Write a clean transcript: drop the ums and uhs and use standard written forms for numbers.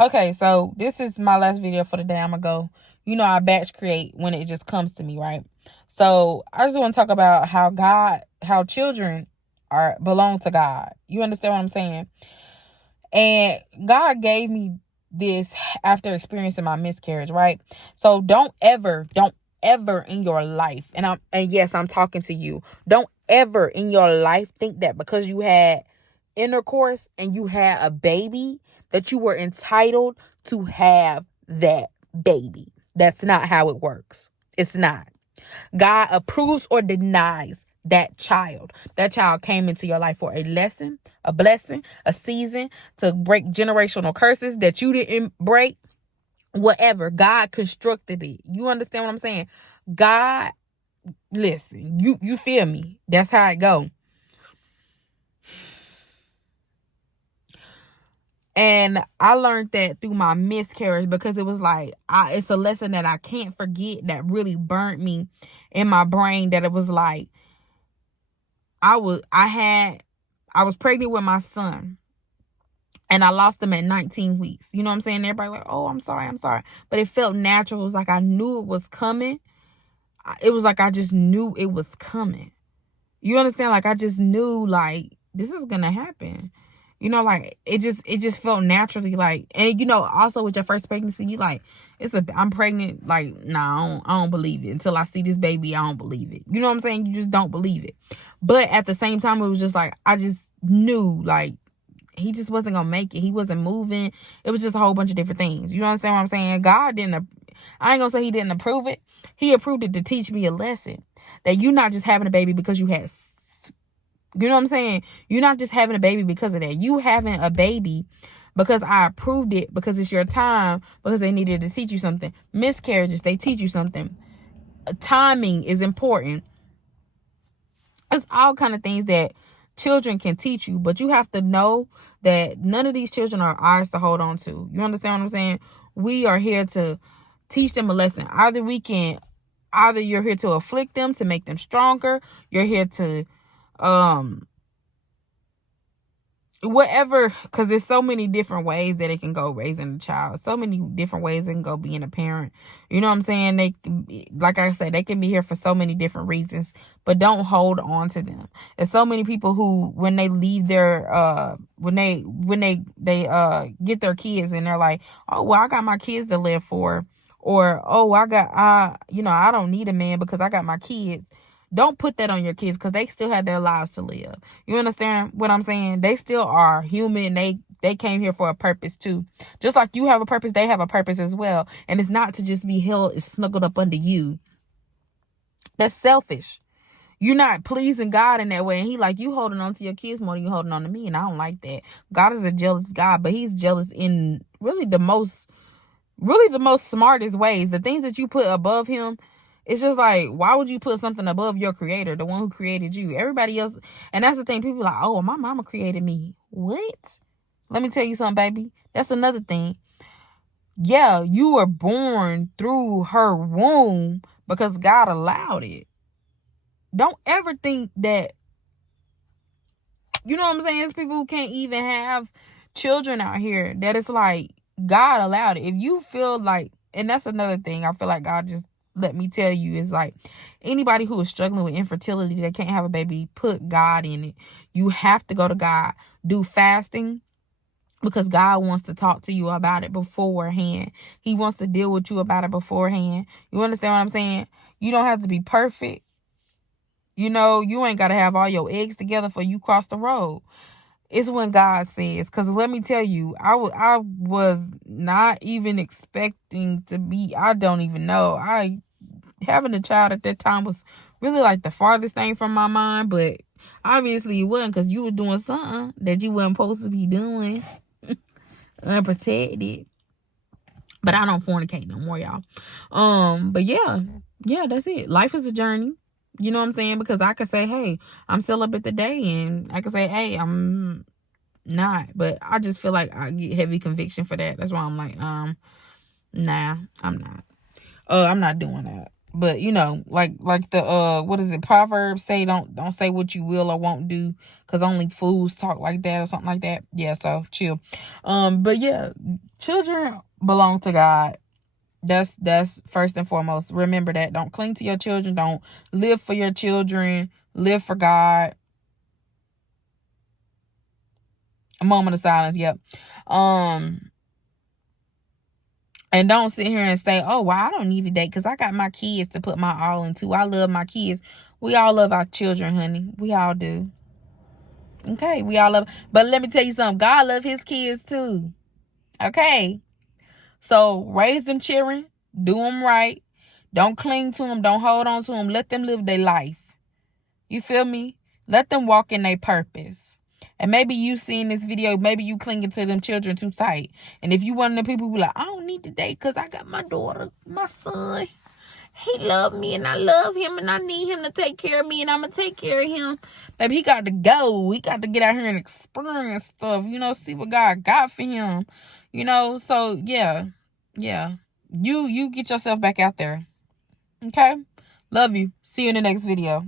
Okay, so this is my last video for the day. I'm gonna go. I batch create when it just comes to me, right? So I just want to talk about how children belong to God. You understand what I'm saying? And God gave me this after experiencing my miscarriage, right? So don't ever in your life, and yes, I'm talking to you. Don't ever in your life think that because you had intercourse and you had a baby that you were entitled to have that baby. That's not how it works. It's not. God approves or denies that child. That child came into your life for a lesson, a blessing, a season to break generational curses that you didn't break. Whatever. God constructed it. You understand what I'm saying? God, listen, you feel me? That's how it go. And I learned that through my miscarriage, because it was like, it's a lesson that I can't forget, that really burnt me in my brain. That it was like, I was pregnant with my son, and I lost him at 19 weeks. You know what I'm saying? Everybody like, oh, I'm sorry. But it felt natural. It was like I knew it was coming. It was like I just knew it was coming. You understand? Like I just knew, like, this is gonna happen. Like it just felt naturally, like. And also with your first pregnancy, you like, I'm pregnant, like, nah, I don't believe it until I see this baby. I don't believe it. You know what I'm saying? You just don't believe it. But at the same time, it was just like I just knew, like, he just wasn't gonna make it. He wasn't moving. It was just a whole bunch of different things. You understand what I'm saying? God didn't. I ain't gonna say he didn't approve it. He approved it to teach me a lesson, that you're not just having a baby because you had. You know what I'm saying? You're not just having a baby because of that. You having a baby because I approved it, because it's your time, because they needed to teach you something. Miscarriages, they teach you something. Timing is important. It's all kind of things that children can teach you, but you have to know that none of these children are ours to hold on to. You understand what I'm saying? We are here to teach them a lesson. Either you're here to afflict them, to make them stronger. You're here to whatever, because there's so many different ways that it can go raising a child, so many different ways it can go being a parent. You know what I'm saying? They, like I said, they can be here for so many different reasons, but don't hold on to them. There's so many people who, when they leave their when they get their kids, and they're like, oh well, I got my kids to live for, or oh, I don't need a man because I got my kids. Don't put that on your kids, because they still have their lives to live. You understand what I'm saying? They still are human. They came here for a purpose too. Just like you have a purpose, they have a purpose as well. And it's not to just be held, snuggled up under you. That's selfish. You're not pleasing God in that way. And he like, you holding on to your kids more than you holding on to me. And I don't like that. God is a jealous God, but he's jealous in really the most smartest ways. The things that you put above him, it's just like, why would you put something above your creator, the one who created you? Everybody else, and that's the thing, people are like, oh, my mama created me. What? Let me tell you something, baby. That's another thing. Yeah, you were born through her womb because God allowed it. Don't ever think that, you know what I'm saying? It's people who can't even have children out here, that it's like God allowed it. If you feel like, and that's another thing I feel like God just let me tell you, is like, anybody who is struggling with infertility, that can't have a baby, put God in it. You have to go to God. Do fasting, because God wants to talk to you about it beforehand. He wants to deal with you about it beforehand. You understand what I'm saying? You don't have to be perfect. You ain't got to have all your eggs together for you cross the road. It's when God says, because let me tell you, I was not even expecting to be, I don't even know. Having a child at that time was really like the farthest thing from my mind, but obviously it wasn't, because you were doing something that you weren't supposed to be doing. Unprotected. But I don't fornicate no more, y'all. But yeah, that's it. Life is a journey. You know what I'm saying? Because I could say, hey, I'm celibate today, and I could say, hey, I'm not. But I just feel like I get heavy conviction for that. That's why I'm like, nah, I'm not. I'm not doing that. But like the what is it? Proverbs say, don't say what you will or won't do, because only fools talk like that, or something like that. Yeah, so chill. But yeah, Children belong to God. That's first and foremost. Remember that. Don't cling to your children. Don't live for your children. Live for God. A moment of silence. Yep. And don't sit here and say, oh, well, I don't need a date because I got my kids to put my all into. I love my kids. We all love our children, honey. We all do. Okay, we all love. But let me tell you something. God love his kids too. Okay. So raise them children. Do them right. Don't cling to them. Don't hold on to them. Let them live their life. You feel me? Let them walk in their purpose. And maybe you seen this video, maybe you clinging to them children too tight. And if you one of the people who be like, I don't need to date because I got my daughter, my son. He love me and I love him and I need him to take care of me and I'm going to take care of him. Baby, he got to go. He got to get out here and experience stuff, see what God got for him. So yeah. You get yourself back out there. Okay? Love you. See you in the next video.